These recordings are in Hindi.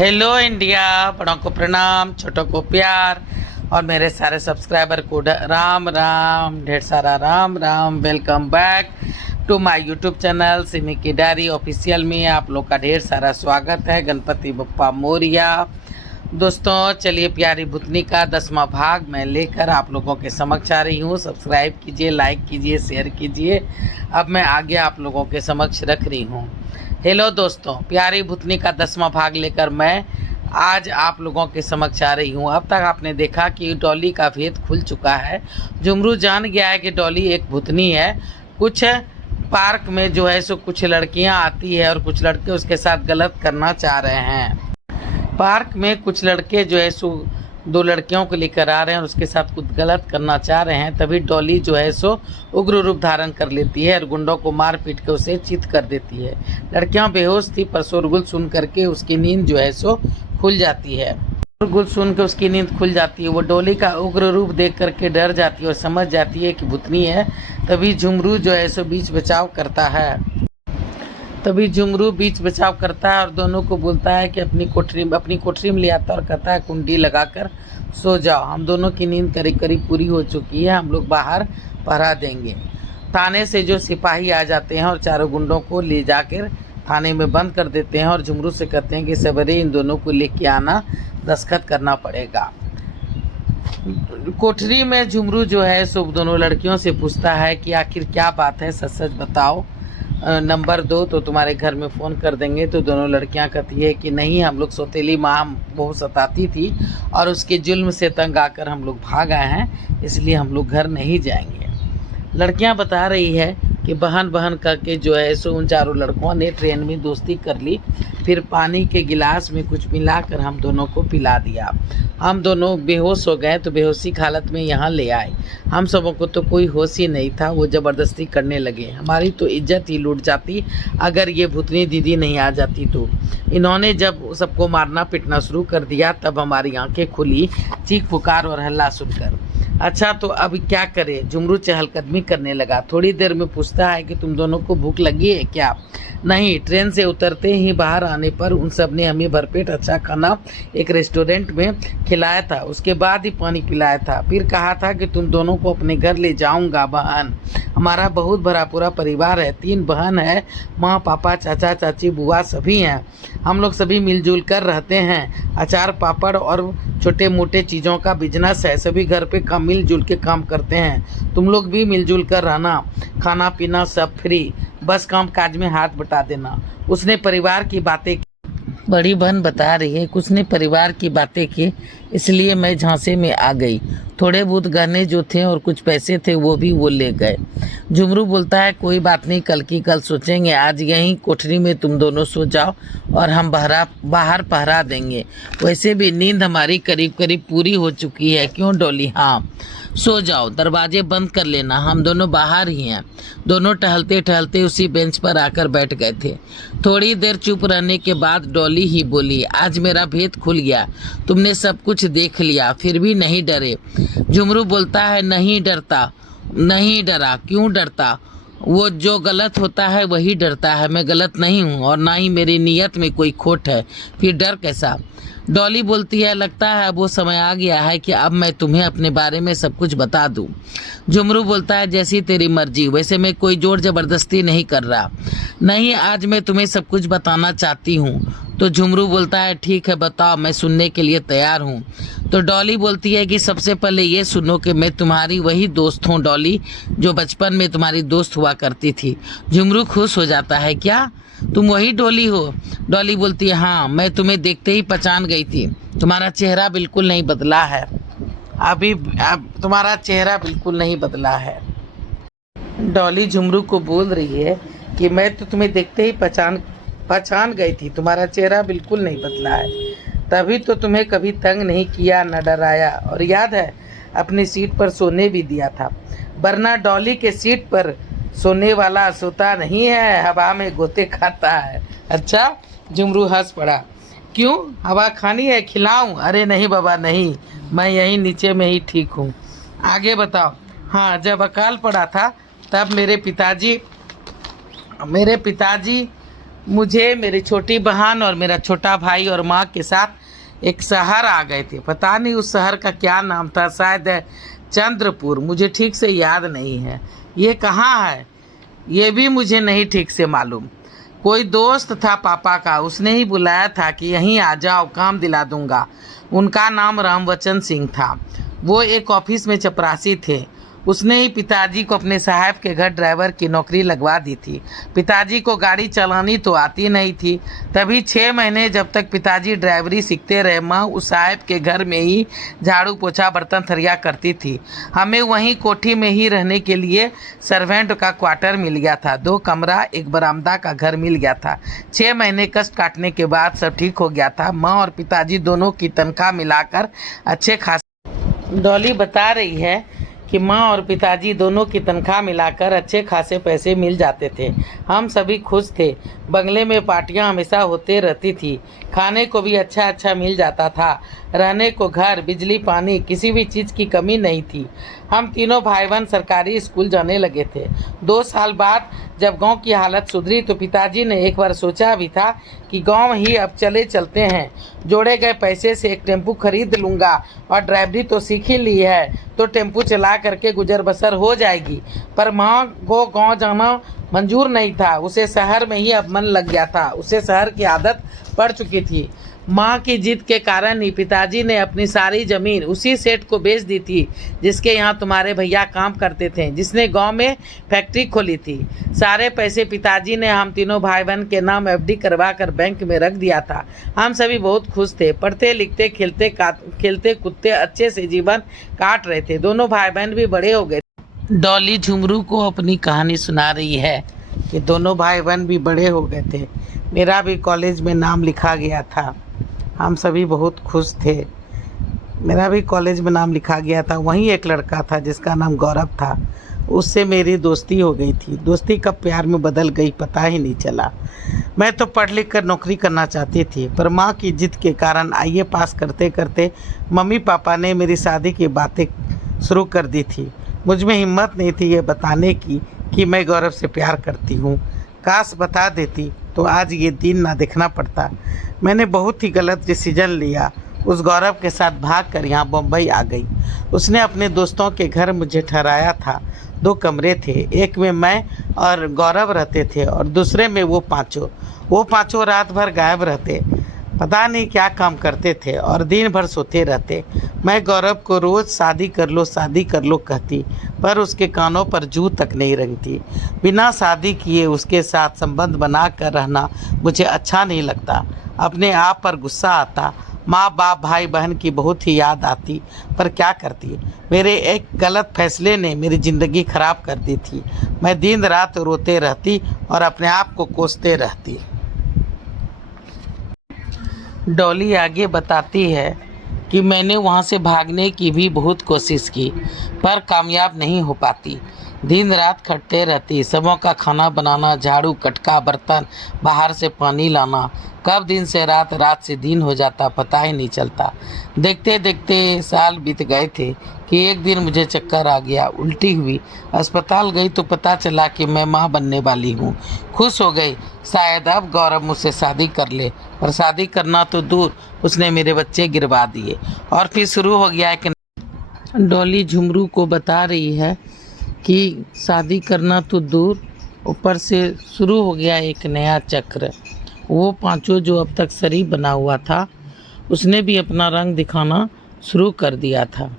हेलो इंडिया, बड़ों को प्रणाम, छोटों को प्यार और मेरे सारे सब्सक्राइबर को राम राम, ढेर सारा Ram Ram. Welcome back to my YouTube channel Simi की डायरी ऑफिशियल में आप लोग का ढेर सारा स्वागत है। गणपति बप्पा मोरिया। दोस्तों चलिए, प्यारी भूतनी का 10वां भाग मैं लेकर आप लोगों के समक्ष आ रही हूँ। सब्सक्राइब कीजिए, लाइक कीजिए, शेयर कीजिए। अब मैं आगे आप लोगों के समक्ष रख रही हूँ। हेलो दोस्तों, प्यारी भूतनी का 10वां भाग लेकर मैं आज आप लोगों के समक्ष आ रही हूँ। अब तक आपने देखा कि डॉली का भेद खुल चुका है। जुमरू जान गया है कि डॉली एक भूतनी है। कुछ पार्क में जो है सो कुछ लड़कियाँ आती है और कुछ लड़के उसके साथ गलत करना चाह रहे हैं। पार्क में कुछ लड़के जो है सो 2 लड़कियों को लेकर आ रहे हैं और उसके साथ कुछ गलत करना चाह रहे हैं। तभी डॉली जो है सो उग्र रूप धारण कर लेती है और गुंडों को मार पीट के उसे चित कर देती है। लड़कियां बेहोश थी पर शोरगुल सुन करके उसकी नींद जो है सो खुल जाती है। शोरगुल सुन के उसकी नींद खुल जाती है। वो डॉली का उग्र रूप देख करके डर जाती है और समझ जाती है कि भूतनी है। तभी झुमरू जो है सो बीच बचाव करता है। और दोनों को बोलता है कि अपनी कोठरी में ले आता और कहता है कुंडी लगाकर सो जाओ, हम दोनों की नींद करीब करीब पूरी हो चुकी है, हम लोग बाहर पहरा देंगे। थाने से जो सिपाही आ जाते हैं और चारों गुंडों को ले जाकर थाने में बंद कर देते हैं और झुमरू से कहते हैं कि सवेरे इन दोनों को लेके आना, दस्तखत करना पड़ेगा। कोठरी में झुमरू जो है सो दोनों लड़कियों से पूछता है कि आखिर क्या बात है, सच सच बताओ, नंबर 2 तो तुम्हारे घर में फ़ोन कर देंगे। तो दोनों लड़कियां कहती है कि नहीं, हम लोग सौतेली माँ बहुत सताती थी और उसके जुल्म से तंग आकर हम लोग भाग आए हैं, इसलिए हम लोग घर नहीं जाएंगे। लड़कियां बता रही है कि बहन करके जो है सो उन चारों लड़कों ने ट्रेन में दोस्ती कर ली, फिर पानी के गिलास में कुछ मिलाकर हम दोनों को पिला दिया। हम दोनों बेहोश हो गए तो बेहोशी की हालत में यहाँ ले आए। हम सबों को तो कोई होश ही नहीं था, वो ज़बरदस्ती करने लगे। हमारी तो इज्जत ही लूट जाती अगर ये भूतनी दीदी नहीं आ जाती तो। इन्होंने जब सबको मारना पीटना शुरू कर दिया तब हमारी आंखें खुली, चीख पुकार और हल्ला सुनकर। अच्छा तो अब क्या करें? झुमरू चहलकदमी करने लगा। थोड़ी देर में पूछता है कि तुम दोनों को भूख लगी है क्या? नहीं। ट्रेन से उतरते ही बाहर आने पर उन सब ने हमें भरपेट अच्छा खाना एक रेस्टोरेंट में खिलाया था, उसके बाद ही पानी पिलाया था, फिर कहा था कि तुम दोनों को अपने घर ले जाऊंगा। बहन, हमारा बहुत भरा पूरा परिवार है, 3 बहन है, माँ पापा चाचा चाची बुआ सभी हैं। हम लोग सभी मिलजुल कर रहते हैं। अचार पापड़ और छोटे मोटे चीज़ों का बिजनेस है, सभी घर पे काम मिलजुल के काम करते हैं। तुम लोग भी मिलजुल कर रहना, खाना पीना सब फ्री, बस काम काज में हाथ बटा देना। उसने परिवार की बातें, बड़ी बहन बता रही है कि उसने परिवार की बातें की, इसलिए मैं झांसे में आ गई। थोड़े बहुत गहने जो थे और कुछ पैसे थे वो भी वो ले गए। झुमरू बोलता है कोई बात नहीं, कल की कल सोचेंगे, आज यहीं कोठरी में तुम दोनों सो जाओ और हम बाहर पहरा देंगे। वैसे भी नींद हमारी करीब करीब पूरी हो चुकी है। क्यों डॉली? हाँ, सो जाओ, दरवाजे बंद कर लेना, हम दोनों बाहर ही हैं। दोनों टहलते टहलते उसी बेंच पर आकर बैठ गए थे। थोड़ी देर चुप रहने के बाद डॉली ही बोली, आज मेरा भेद खुल गया, तुमने सब कुछ देख लिया फिर भी नहीं डरे? झुमरू बोलता है नहीं डरता, नहीं डरा। क्यों डरता? वो जो गलत होता है वही डरता है, मैं गलत नहीं हूँ और ना ही मेरी नीयत में कोई खोट है, फिर डर कैसा? डॉली बोलती है लगता है अब वो समय आ गया है कि अब मैं तुम्हें अपने बारे में सब कुछ बता दूं। झुमरू बोलता है जैसी तेरी मर्जी, वैसे मैं कोई जोर जबरदस्ती नहीं कर रहा। नहीं, आज मैं तुम्हें सब कुछ बताना चाहती हूँ। तो झुमरू बोलता है ठीक है बताओ, मैं सुनने के लिए तैयार हूँ। तो डॉली बोलती है कि सबसे पहले ये सुनो कि मैं तुम्हारी वही दोस्त हूँ डॉली, जो बचपन में तुम्हारी दोस्त हुआ करती थी। झुमरू खुश हो जाता है, क्या तुम वही डॉली हो? डॉली बोलती है हाँ, मैं तुम्हें देखते ही पहचान गई थी, तुम्हारा चेहरा बिल्कुल नहीं बदला है, अब तुम्हारा चेहरा बिल्कुल नहीं बदला है। डॉली झुमरू को बोल रही है कि मैं तो तुम्हें देखते ही पहचान गई थी, तुम्हारा चेहरा बिल्कुल नहीं बदला है, तभी तो तुम्हें कभी तंग नहीं किया न डराया, और याद है अपनी सीट पर सोने भी दिया था, वरना डॉली के सीट पर सोने वाला सोता नहीं है, हवा में गोते खाता है। अच्छा, झुमरू हंस पड़ा। क्यों, हवा खानी है, खिलाऊं? अरे नहीं बाबा नहीं, मैं यहीं नीचे में ही ठीक हूँ। आगे बताओ। हाँ, जब अकाल पड़ा था तब मेरे पिताजी मुझे, मेरी छोटी बहन और मेरा छोटा भाई और माँ के साथ एक शहर आ गए थे। पता नहीं उस शहर का क्या नाम था, शायद चंद्रपुर, मुझे ठीक से याद नहीं है। ये कहाँ है ये भी मुझे नहीं ठीक से मालूम। कोई दोस्त था पापा का, उसने ही बुलाया था कि यहीं आ जाओ, काम दिला दूंगा। उनका नाम रामवचन सिंह था। वो एक ऑफिस में चपरासी थे। उसने ही पिताजी को अपने साहब के घर ड्राइवर की नौकरी लगवा दी थी। पिताजी को गाड़ी चलानी तो आती नहीं थी। तभी 6 महीने जब तक पिताजी ड्राइवरी सीखते रहे, माँ उस साहब के घर में ही झाड़ू पोछा बर्तन थरिया करती थी। हमें वहीं कोठी में ही रहने के लिए सर्वेंट का क्वार्टर मिल गया था। 2 कमरा, 1 बरामदा का घर मिल गया था। 6 महीने कष्ट काटने के बाद सब ठीक हो गया था। माँ और पिताजी दोनों की तनख्वाह मिलाकर अच्छे खासे, डॉली बता रही है कि माँ और पिताजी दोनों की तनख्वाह मिलाकर अच्छे खासे पैसे मिल जाते थे। हम सभी खुश थे। बंगले में पार्टियां हमेशा होते रहती थी। खाने को भी अच्छा अच्छा मिल जाता था। रहने को घर, बिजली, पानी, किसी भी चीज़ की कमी नहीं थी। हम तीनों भाई बहन सरकारी स्कूल जाने लगे थे। 2 साल बाद जब गांव की हालत सुधरी तो पिताजी ने एक बार सोचा भी था कि गांव ही अब चलते हैं। जोड़े गए पैसे से एक टेम्पू खरीद लूँगा और ड्राइवरी तो सीख ही ली है तो टेम्पू चला करके गुजर बसर हो जाएगी। पर माँ को गांव जाना मंजूर नहीं था। उसे शहर में ही अब मन लग गया था। उसे शहर की आदत पड़ चुकी थी। माँ की जिद के कारण ही पिताजी ने अपनी सारी ज़मीन उसी सेठ को बेच दी थी जिसके यहाँ तुम्हारे भैया काम करते थे, जिसने गांव में फैक्ट्री खोली थी। सारे पैसे पिताजी ने हम तीनों भाई बहन के नाम एफडी करवा कर बैंक में रख दिया था। हम सभी बहुत खुश थे। पढ़ते लिखते, खेलते कूदते अच्छे से जीवन काट रहे थे। दोनों भाई बहन भी बड़े हो गए। डॉली झुमरू को अपनी कहानी सुना रही है कि दोनों भाई बहन भी बड़े हो गए थे। मेरा भी कॉलेज में नाम लिखा गया था। हम सभी बहुत खुश थे। मेरा भी कॉलेज में नाम लिखा गया था। वहीं एक लड़का था जिसका नाम गौरव था। उससे मेरी दोस्ती हो गई थी। दोस्ती कब प्यार में बदल गई पता ही नहीं चला। मैं तो पढ़ लिख कर नौकरी करना चाहती थी, पर माँ की जिद के कारण आईए पास करते करते मम्मी पापा ने मेरी शादी की बातें शुरू कर दी थी। मुझ में हिम्मत नहीं थी ये बताने की कि मैं गौरव से प्यार करती हूँ। काश बता देती तो आज ये दिन ना देखना पड़ता। मैंने बहुत ही गलत डिसीजन लिया। उस गौरव के साथ भागकर यहाँ बम्बई आ गई। उसने अपने दोस्तों के घर मुझे ठहराया था। 2 कमरे थे। एक में मैं और गौरव रहते थे और दूसरे में वो पाँचों रात भर गायब रहते। पता नहीं क्या काम करते थे और दिन भर सोते रहते। मैं गौरव को रोज़ शादी कर लो कहती, पर उसके कानों पर जू तक नहीं रेंगती। बिना शादी किए उसके साथ संबंध बना कर रहना मुझे अच्छा नहीं लगता। अपने आप पर गुस्सा आता। माँ बाप भाई बहन की बहुत ही याद आती, पर क्या करती। मेरे एक गलत फैसले ने मेरी ज़िंदगी ख़राब कर दी थी। मैं दिन रात रोते रहती और अपने आप को कोसते रहती। डॉली आगे बताती है कि मैंने वहाँ से भागने की भी बहुत कोशिश की, पर कामयाब नहीं हो पाती। दिन रात खटते रहती। सबों का खाना बनाना, झाड़ू, कटका, बर्तन, बाहर से पानी लाना। कब दिन से रात, रात से दिन हो जाता पता ही नहीं चलता। देखते देखते साल बीत गए थे कि एक दिन मुझे चक्कर आ गया, उल्टी हुई। अस्पताल गई तो पता चला कि मैं माँ बनने वाली हूँ। खुश हो गई, शायद अब गौरव मुझसे शादी कर ले। पर शादी करना तो दूर, उसने मेरे बच्चे गिरवा दिए। और फिर शुरू हो गया कि डॉली झुमरू को बता रही है कि शादी करना तो दूर, ऊपर से शुरू हो गया एक नया चक्र। वो पांचों जो अब तक शरीफ बना हुआ था, उसने भी अपना रंग दिखाना शुरू कर दिया था।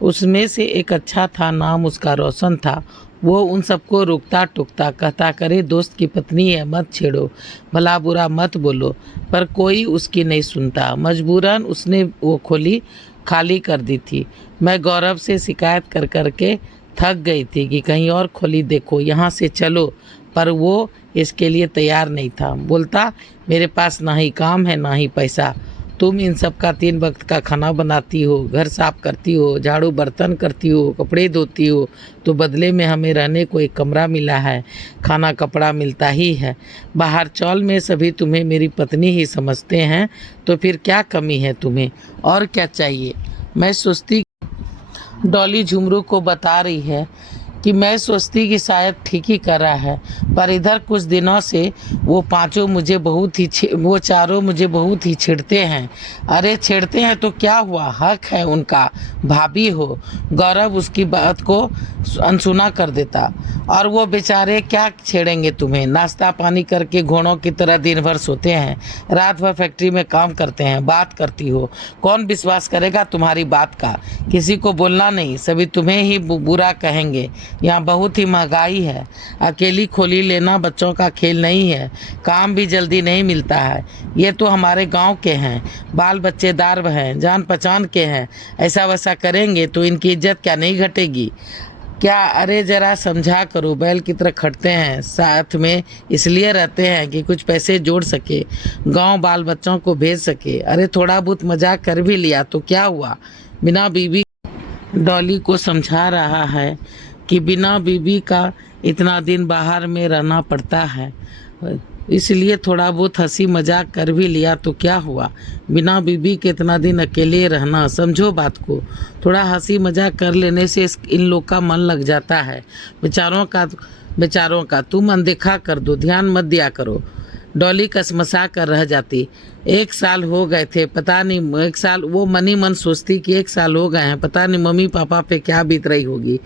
उसमें से एक अच्छा था, नाम उसका रोशन था। वो उन सबको रोकता टोकता, कहता करे दोस्त की पत्नी है, मत छेड़ो, भला बुरा मत बोलो, पर कोई उसकी नहीं सुनता। मजबूरन उसने वो खोली खाली कर दी थी। मैं गौरव से शिकायत कर कर के थक गई थी कि कहीं और खोली देखो, यहाँ से चलो, पर वो इसके लिए तैयार नहीं था। बोलता मेरे पास ना ही काम है ना ही पैसा। तुम इन सब का 3 वक्त का खाना बनाती हो, घर साफ करती हो, झाड़ू बर्तन करती हो, कपड़े धोती हो, तो बदले में हमें रहने को एक कमरा मिला है, खाना कपड़ा मिलता ही है। बाहर चौल में सभी तुम्हें मेरी पत्नी ही समझते हैं, तो फिर क्या कमी है तुम्हें, और क्या चाहिए। मैं सोचती, डॉली झुमरू को बता रही है कि मैं सोचती कि शायद ठीक ही कर रहा है, पर इधर कुछ दिनों से वो चारों मुझे बहुत ही छेड़ते हैं। अरे छेड़ते हैं तो क्या हुआ, हक है उनका, भाभी हो। गौरव उसकी बात को अनसुना कर देता। और वो बेचारे क्या छेड़ेंगे तुम्हें, नाश्ता पानी करके घोड़ों की तरह दिन भर सोते हैं, रात भर फैक्ट्री में काम करते हैं, बात करती हो, कौन विश्वास करेगा तुम्हारी बात का। किसी को बोलना नहीं, सभी तुम्हें ही बुरा कहेंगे। यहाँ बहुत ही महंगाई है, अकेली खोली लेना बच्चों का खेल नहीं है, काम भी जल्दी नहीं मिलता है। ये तो हमारे गांव के हैं, बाल बच्चेदार हैं, जान पहचान के हैं, ऐसा वैसा करेंगे तो इनकी इज्जत क्या नहीं घटेगी क्या। अरे जरा समझा करो, बैल की तरह खटते हैं, साथ में इसलिए रहते हैं कि कुछ पैसे जोड़ सके, गांव बाल बच्चों को भेज सके। अरे थोड़ा बहुत मजाक कर भी लिया तो क्या हुआ। बिना बीवी डॉली को समझा रहा है कि बिना बीवी का इतना दिन बाहर में रहना पड़ता है, इसलिए थोड़ा बहुत हंसी मजाक कर भी लिया तो क्या हुआ। बिना बीवी के इतना दिन अकेले रहना, समझो बात को। थोड़ा हंसी मजाक कर लेने से इन लोग का मन लग जाता है। बेचारों का तुम अनदेखा कर दो, ध्यान मत दिया करो। डॉली कसमसा कर रह जाती। 1 साल हो गए थे, पता नहीं 1 साल, वो मनी मन सोचती कि 1 साल हो गए हैं, पता नहीं मम्मी पापा पे क्या बीत रही होगी।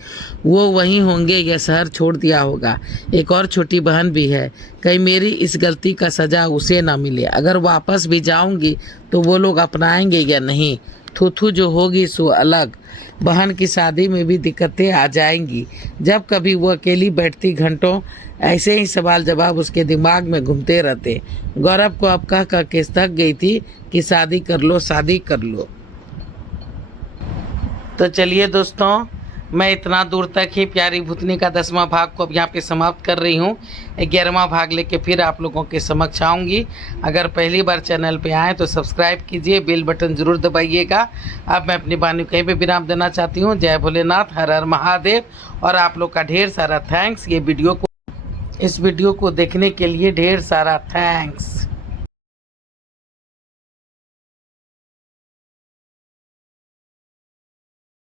वो वहीं होंगे या शहर छोड़ दिया होगा। एक और छोटी बहन भी है, कहीं मेरी इस गलती का सज़ा उसे ना मिले। अगर वापस भी जाऊंगी तो वो लोग अपनाएंगे या नहीं, थू जो होगी सो अलग। बहन की शादी में भी दिक्कतें आ जाएंगी। जब कभी वो अकेली बैठती घंटों ऐसे ही सवाल जवाब उसके दिमाग में घूमते रहते। गौरव को अब कह के थक गई थी कि शादी कर लो, शादी कर लो। तो चलिए दोस्तों, मैं इतना दूर तक ही प्यारी भूतनी का 10वां भाग को अब यहाँ पे समाप्त कर रही हूँ। 11वां भाग लेके फिर आप लोगों के समक्ष आऊँगी। अगर पहली बार चैनल पे आएँ तो सब्सक्राइब कीजिए, बेल बटन ज़रूर दबाइएगा। अब मैं अपनी वाणी कहीं पे विराम देना चाहती हूँ। जय भोलेनाथ, हर हर महादेव। और आप लोग का ढेर सारा थैंक्स। इस वीडियो को देखने के लिए ढेर सारा थैंक्स।